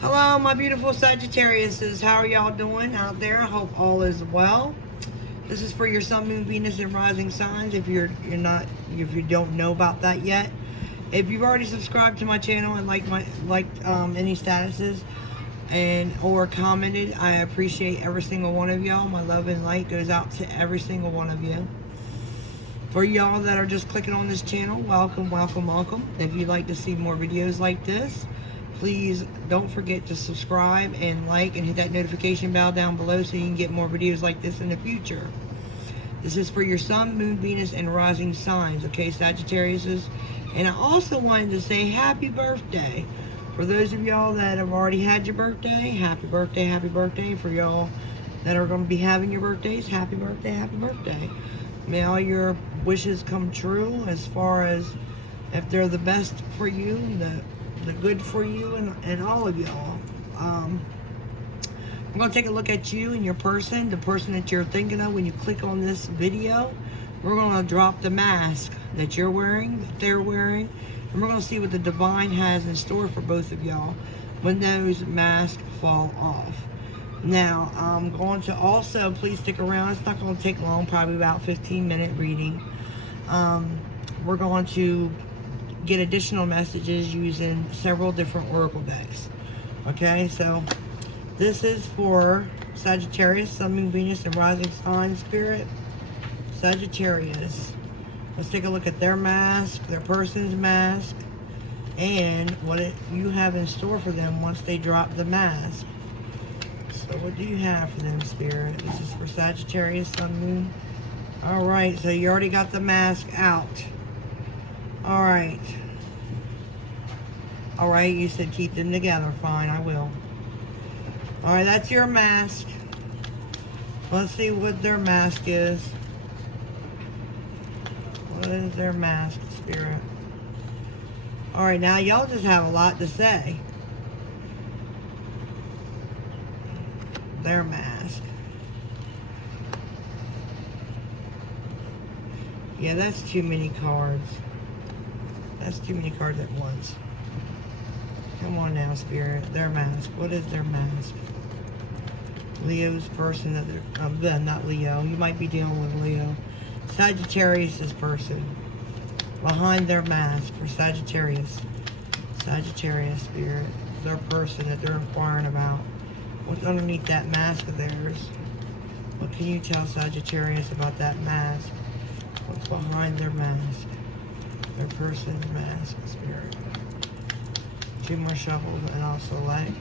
Hello, my beautiful Sagittariuses. How are y'all doing out there? I hope all is well. This is for your Sun, Moon, Venus, and Rising signs. If you don't know about that yet, if you've already subscribed to my channel and liked any statuses or commented, I appreciate every single one of y'all. My love and light goes out to every single one of you. For y'all that are just clicking on this channel, welcome, welcome, welcome. If you'd like to see more videos like this, please don't forget to subscribe and like and hit that notification bell down below so you can get more videos like this in the future. This is for your Sun, Moon, Venus, and Rising signs, okay, Sagittariuses? And I also wanted to say happy birthday. For those of y'all that have already had your birthday, happy birthday, happy birthday. For y'all that are going to be having your birthdays, happy birthday, happy birthday. May all your wishes come true as far as if they're the best for you, the good for you and all of y'all. I'm going to take a look at you and your person, the person that you're thinking of when you click on this video. We're going to drop the mask that you're wearing, that they're wearing, and we're going to see what the divine has in store for both of y'all when those masks fall off. Now, I'm going to also, please stick around. It's not going to take long, probably about 15-minute reading. We're going to get additional messages using several different oracle decks. Okay, so this is for Sagittarius, Sun, Moon, Venus, and Rising sign spirit. Sagittarius. Let's take a look at their mask, their person's mask, and what you have in store for them once they drop the mask. So what do you have for them, Spirit? This is for Sagittarius, Sun, Moon. Alright, so you already got the mask out. Alright. Alright, you said keep them together. Fine, I will. Alright, that's your mask. Let's see what their mask is. What is their mask, Spirit? Alright, now y'all just have a lot to say. Their mask. Yeah, that's too many cards. That's too many cards at once. Come on now, Spirit. Their mask. What is their mask? Leo's person that they're... not Leo. You might be dealing with Leo. Sagittarius' person. Behind their mask for Sagittarius. Sagittarius, Spirit. Their person that they're inquiring about. What's underneath that mask of theirs? What can you tell Sagittarius about that mask? What's behind their mask? Their person's mask, Spirit. Two more shuffles and I'll select.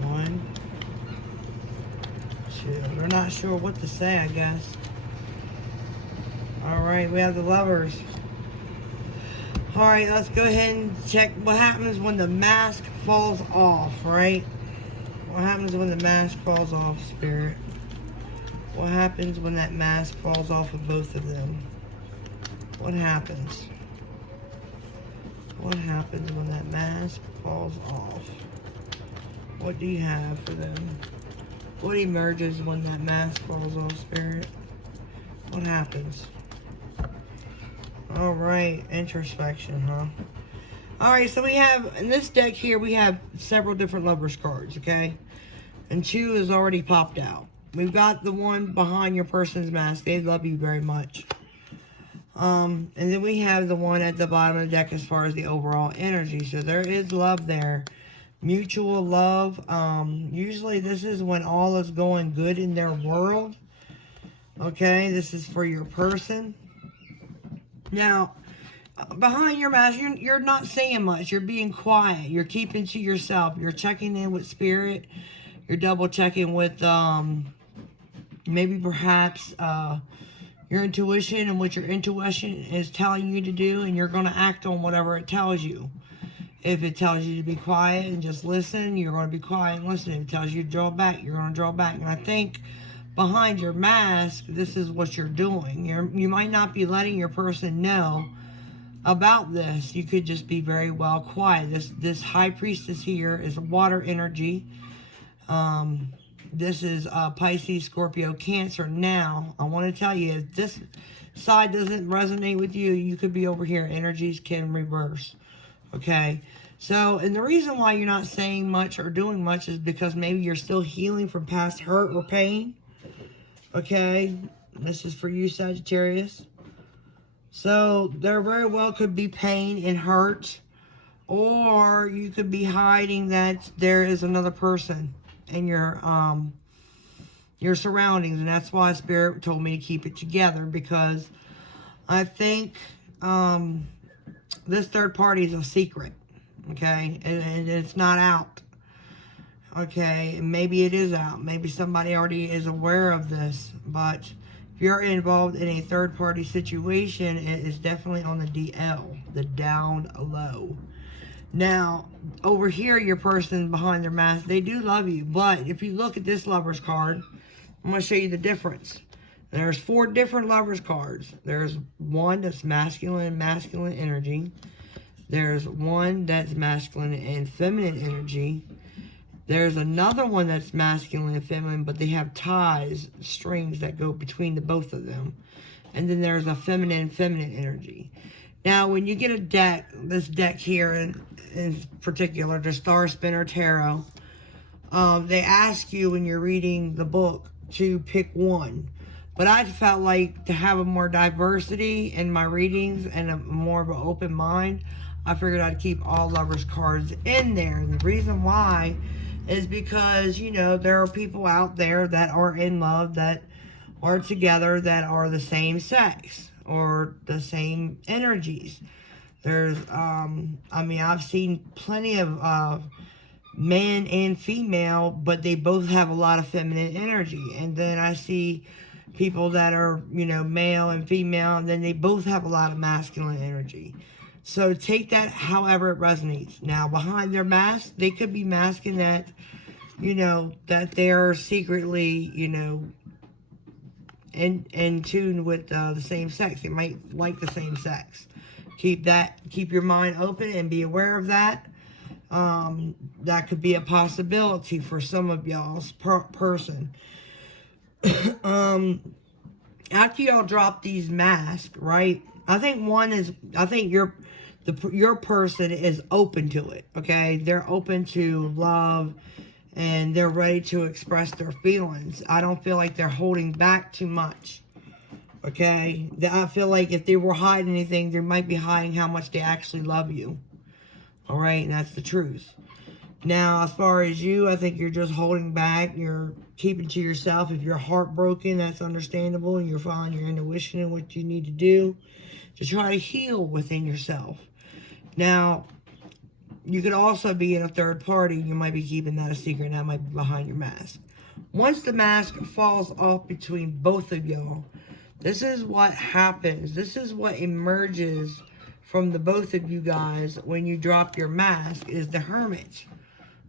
1, 2. They're not sure what to say, I guess. Alright, we have the Lovers. Alright, let's go ahead and check what happens when the mask falls off, right? What happens when the mask falls off, Spirit? What happens when that mask falls off of both of them? What happens? What happens when that mask falls off? What do you have for them? What emerges when that mask falls off, Spirit? What happens? Alright, introspection, huh? Alright, so we have, in this deck here, we have several different Lovers cards, okay? And 2 is already popped out. We've got the one behind your person's mask. They love you very much. And then we have the one at the bottom of the deck as far as the overall energy. So there is love there. Mutual love. Usually this is when all is going good in their world. Okay, this is for your person. Now, behind your mask, you're not saying much. You're being quiet. You're keeping to yourself. You're checking in with Spirit. You're double checking with maybe perhaps your intuition and what your intuition is telling you to do, and you're going to act on whatever it tells you. If it tells you to be quiet and just listen, you're going to be quiet and listen. If it tells you to draw back, you're going to draw back. And I think behind your mask, this is what you're doing. You might not be letting your person know about this. You could just be very well quiet. This High Priestess here is water energy. This is Pisces, Scorpio, Cancer. Now, I want to tell you, if this side doesn't resonate with you, you could be over here. Energies can reverse. Okay? So, and the reason why you're not saying much or doing much is because maybe you're still healing from past hurt or pain. Okay, this is for you, Sagittarius. So, there very well could be pain and hurt, or you could be hiding that there is another person in your surroundings, and that's why Spirit told me to keep it together, because I think this third party is a secret, okay, and it's not out, okay, and maybe it is out, maybe somebody already is aware of this, but if you're involved in a third party situation, it is definitely on the DL, the down low. Now, over here, your person behind their mask, they do love you, but if you look at this Lover's card, I'm going to show you the difference. There's 4 different Lover's cards. There's one that's masculine energy. There's one that's masculine and feminine energy. There's another one that's masculine and feminine, but they have ties, strings that go between the both of them. And then there's a feminine energy. Now, when you get a deck, this deck here in particular, the Star Spinner Tarot, they ask you when you're reading the book to pick one. But I felt like to have a more diversity in my readings and a more of an open mind, I figured I'd keep all Lovers cards in there. And the reason why is because, you know, there are people out there that are in love, that are together, that are the same sex or the same energies. There's, I mean, I've seen plenty of man and female, but they both have a lot of feminine energy. And then I see people that are, you know, male and female, and then they both have a lot of masculine energy. So take that however it resonates. Now, behind their mask, they could be masking that, you know, that they're secretly, you know, in tune with the same sex. They might like the same sex. Keep your mind open and be aware of that. That could be a possibility for some of y'all's person. After y'all drop these masks, right? I think your person is open to it, okay? They're open to love and they're ready to express their feelings. I don't feel like they're holding back too much, okay? I feel like if they were hiding anything, they might be hiding how much they actually love you, all right? And that's the truth. Now, as far as you, I think you're just holding back. You're keeping to yourself. If you're heartbroken, that's understandable. And you're following your intuition and what you need to do to try to heal within yourself. Now, you could also be in a third party. You might be keeping that a secret, and that might be behind your mask. Once the mask falls off between both of y'all, this is what happens. This is what emerges from the both of you guys when you drop your mask, is the Hermit.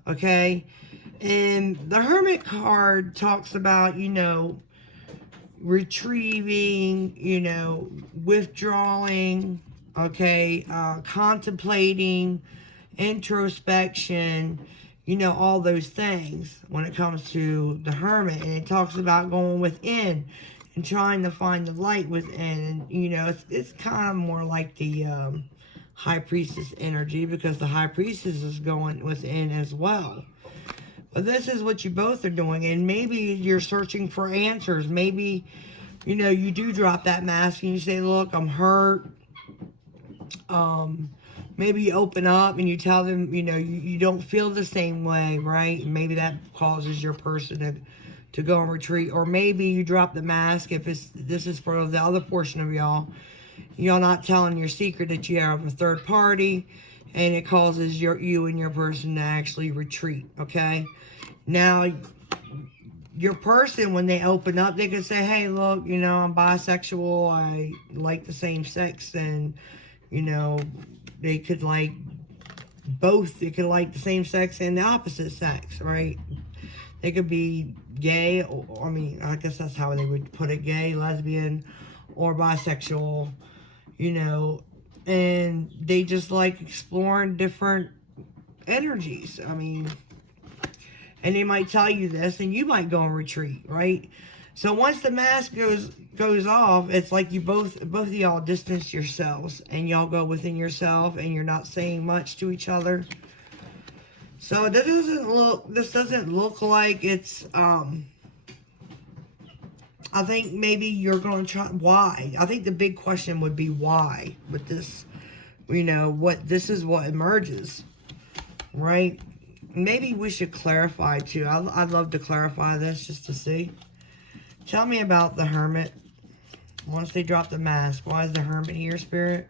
Okay? And the Hermit card talks about, you know, retrieving, you know, withdrawing, okay, contemplating, introspection, you know, all those things when it comes to the Hermit. And it talks about going within and trying to find the light within. And, you know, it's kind of more like the High Priestess energy, because the High Priestess is going within as well. But this is what you both are doing, and maybe you're searching for answers. Maybe, you know, you do drop that mask and you say, look, I'm hurt. Maybe you open up and you tell them, you know, you don't feel the same way, right? And maybe that causes your person to go and retreat. Or maybe you drop the mask if this is for the other portion of y'all. Y'all not telling your secret that you have a third party, and it causes you and your person to actually retreat, okay? Now, your person, when they open up, they can say, hey, look, you know, I'm bisexual, I like the same sex, and, you know, they could like both. They could like the same sex and the opposite sex, right? They could be gay, or, I mean, I guess that's how they would put it, gay, lesbian, or bisexual, you know, and they just like exploring different energies. I mean, and they might tell you this, and you might go and retreat, right? So once the mask goes off, it's like you both of y'all distance yourselves, and y'all go within yourself, and you're not saying much to each other. So this doesn't look like it's I think maybe you're going to try. Why? I think the big question would be why with this. You know, this is what emerges, right? Maybe we should clarify too. I'd love to clarify this just to see. Tell me about the Hermit. Once they drop the mask, why is the Hermit here, Spirit?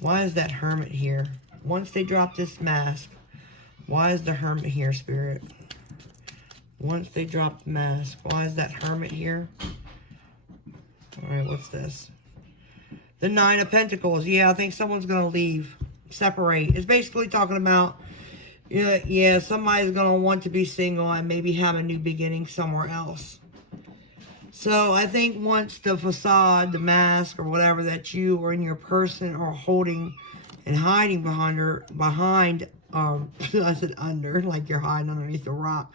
Why is that Hermit here? Once they drop this mask, why is the Hermit here, Spirit? Once they drop the mask, why is that Hermit here? Alright, what's this? The Nine of Pentacles. Yeah, I think someone's going to leave. Separate. It's basically talking about, yeah, somebody's going to want to be single and maybe have a new beginning somewhere else. So I think once the facade, the mask, or whatever that you or in your person are holding and hiding behind, I said under, like you're hiding underneath a rock.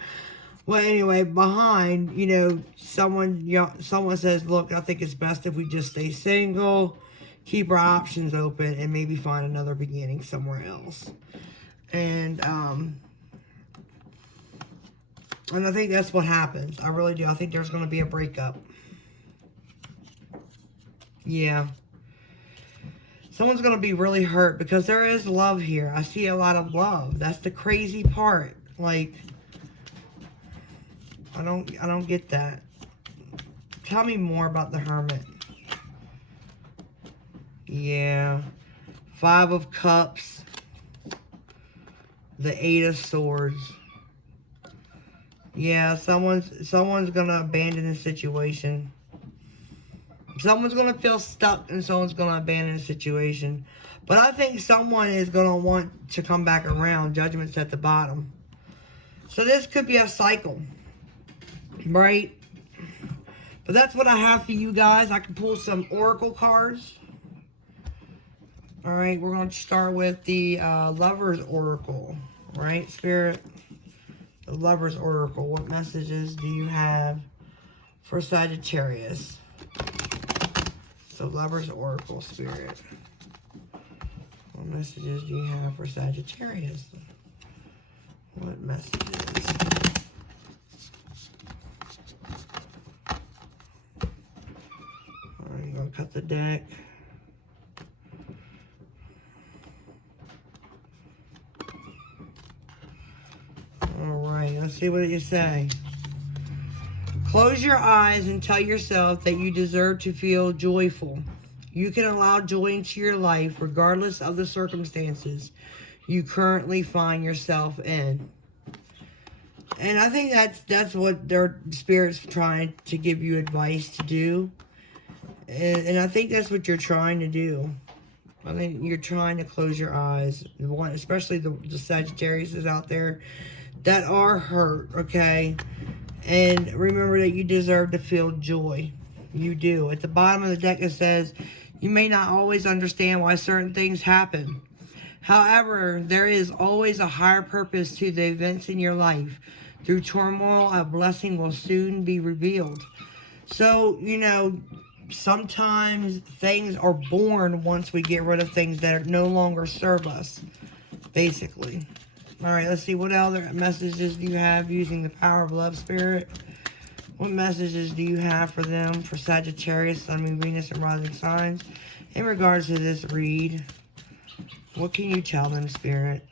Well, anyway, behind, you know, someone says, look, I think it's best if we just stay single, keep our options open, and maybe find another beginning somewhere else. And I think that's what happens. I really do. I think there's going to be a breakup. Yeah. Someone's going to be really hurt because there is love here. I see a lot of love. That's the crazy part. Like, I don't get that. Tell me more about the Hermit. Yeah. Five of Cups. The Eight of Swords. Yeah, someone's gonna abandon the situation. Someone's gonna feel stuck and someone's gonna abandon the situation. But I think someone is gonna want to come back around. Judgment's at the bottom. So this could be a cycle. Right? But that's what I have for you guys. I can pull some oracle cards. Alright, we're going to start with the Lover's Oracle. Right, Spirit? The Lover's Oracle. What messages do you have for Sagittarius? So, Lover's Oracle, Spirit. What messages do you have for Sagittarius? What messages? Alright, I'm going to cut the deck. Alright, let's see what you say. Close your eyes and tell yourself that you deserve to feel joyful. You can allow joy into your life regardless of the circumstances you currently find yourself in. And I think that's what their Spirit's trying to give you advice to do. And I think that's what you're trying to do. I think you're trying to close your eyes. Especially the Sagittarius is out there that are hurt, okay? And remember that you deserve to feel joy. You do. At the bottom of the deck it says, you may not always understand why certain things happen. However, there is always a higher purpose to the events in your life. Through turmoil, a blessing will soon be revealed. So, you know, sometimes things are born once we get rid of things that no longer serve us, basically. All right, let's see. What other messages do you have using the power of love, Spirit? What messages do you have for them, for Sagittarius, Sun, Moon, Venus, and rising signs? In regards to this read, what can you tell them, Spirit?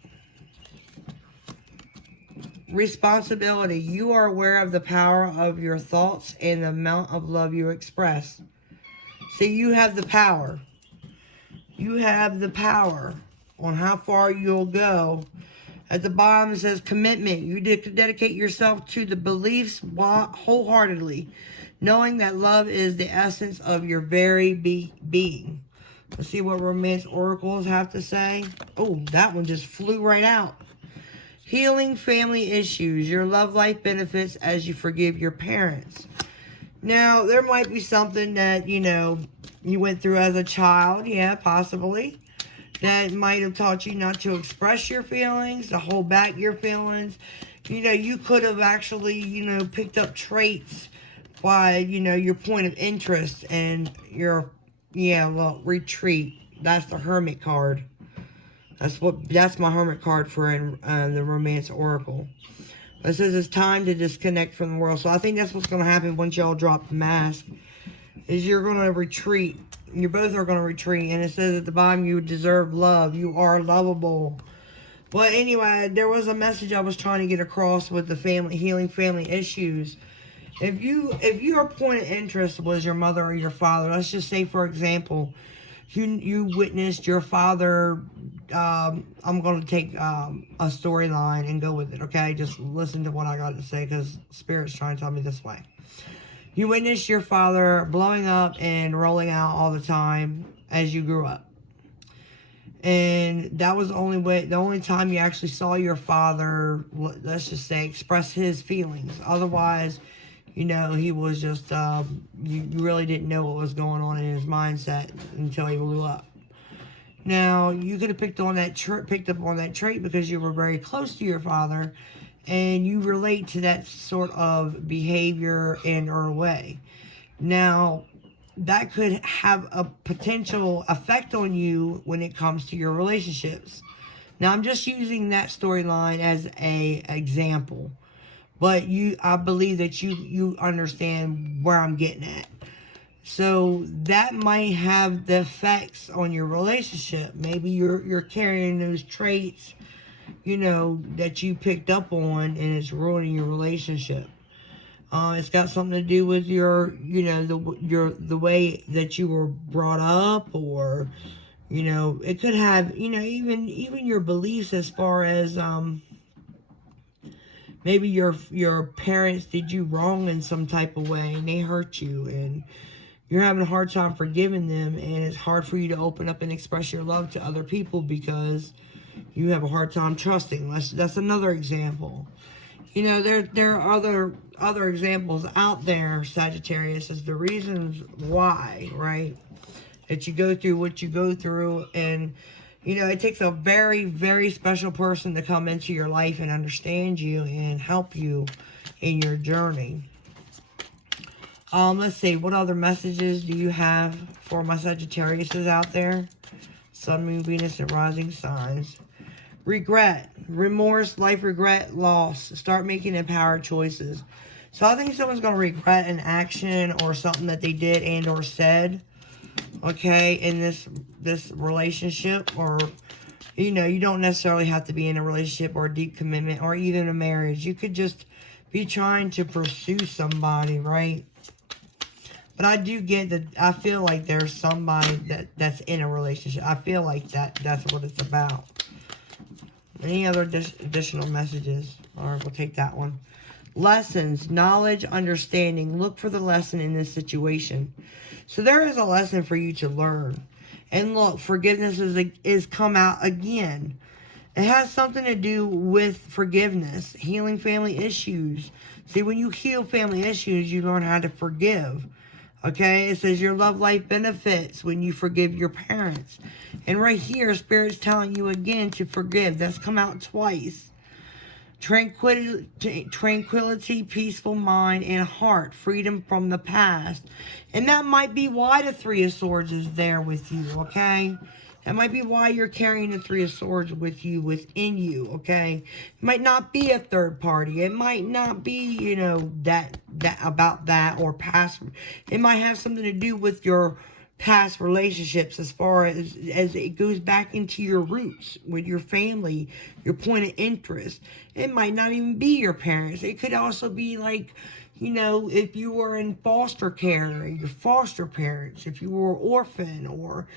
Responsibility. You are aware of the power of your thoughts and the amount of love you express. See, you have the power. You have the power on how far you'll go. At the bottom it says commitment. You dedicate yourself to the beliefs wholeheartedly, knowing that love is the essence of your very being. Let's see what romance oracles have to say. Oh, that one just flew right out. Healing family issues. Your love life benefits as you forgive your parents. Now, there might be something that, you know, you went through as a child. Yeah, possibly. That might have taught you not to express your feelings, to hold back your feelings. You know, you could have actually, you know, picked up traits why, you know, your point of interest and your, yeah, well, retreat. That's the Hermit card. That's my Hermit card for in the Romance Oracle. It says it's time to disconnect from the world. So I think that's what's going to happen once y'all drop the mask. Is you're going to retreat. You both are going to retreat. And it says at the bottom, you deserve love. You are lovable. But anyway, there was a message I was trying to get across with the family, healing family issues. If your point of interest was your mother or your father, let's just say, for example, you witnessed your father, I'm going to take a storyline and go with it, okay? Just listen to what I got to say, because Spirit's trying to tell me this way. You witnessed your father blowing up and rolling out all the time as you grew up. And that was the only time you actually saw your father, let's just say, express his feelings. Otherwise, you know, he was just, you really didn't know what was going on in his mindset until he blew up. Now, you could have picked up on that trait because you were very close to your father, and you relate to that sort of behavior in or way. Now, that could have a potential effect on you when it comes to your relationships. Now, I'm just using that storyline as an example. But I believe that you understand where I'm getting at. So that might have the effects on your relationship. Maybe you're carrying those traits, you know, that you picked up on, and it's ruining your relationship. It's got something to do with your, you know, the way that you were brought up, or, you know, it could have, you know, even your beliefs as far as maybe your parents did you wrong in some type of way and they hurt you, and you're having a hard time forgiving them, and it's hard for you to open up and express your love to other people because you have a hard time trusting. That's another example. You know, there are other examples out there, Sagittarius, is the reasons why, right? That you go through what you go through. And, you know, it takes a very, very special person to come into your life and understand you and help you in your journey. Let's see, what other messages do you have for my Sagittariuses out there? Sun, Moon, Venus, and rising signs. Regret, remorse, life regret, loss. Start making empowered choices. So I think someone's going to regret an action or something that they did and or said, okay, in this relationship. Or, you know, you don't necessarily have to be in a relationship or a deep commitment or even a marriage. You could just be trying to pursue somebody, right? But I do get that. I feel like there's somebody that's in a relationship. I feel like that's what it's about. Any other additional messages? Or we'll take that one. Lessons, knowledge, understanding. Look for the lesson in this situation. So there is a lesson for you to learn. And look, forgiveness is come out again. It has something to do with forgiveness, healing family issues. See, when you heal family issues, you learn how to forgive. Okay, it says your love life benefits when you forgive your parents. And right here, Spirit's telling you again to forgive. That's come out twice. Tranquility, peaceful mind and heart, freedom from the past. And that might be why the Three of Swords is there with you, okay? That might be why you're carrying the Three of Swords with you, within you, okay? It might not be a third party. It might not be, you know, that about that or past. It might have something to do with your past relationships as far as it goes back into your roots with your family, your point of interest. It might not even be your parents. It could also be like, you know, if you were in foster care, your foster parents, if you were an orphan, or,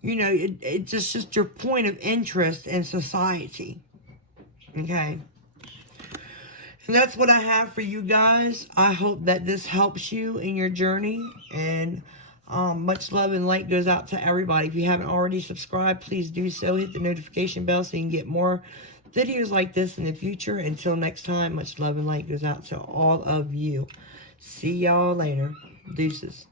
you know, it's just your point of interest in society. Okay. And that's what I have for you guys. I hope that this helps you in your journey. And much love and light goes out to everybody. If you haven't already subscribed, please do so. Hit the notification bell so you can get more videos like this in the future. Until next time, much love and light goes out to all of you. See y'all later. Deuces.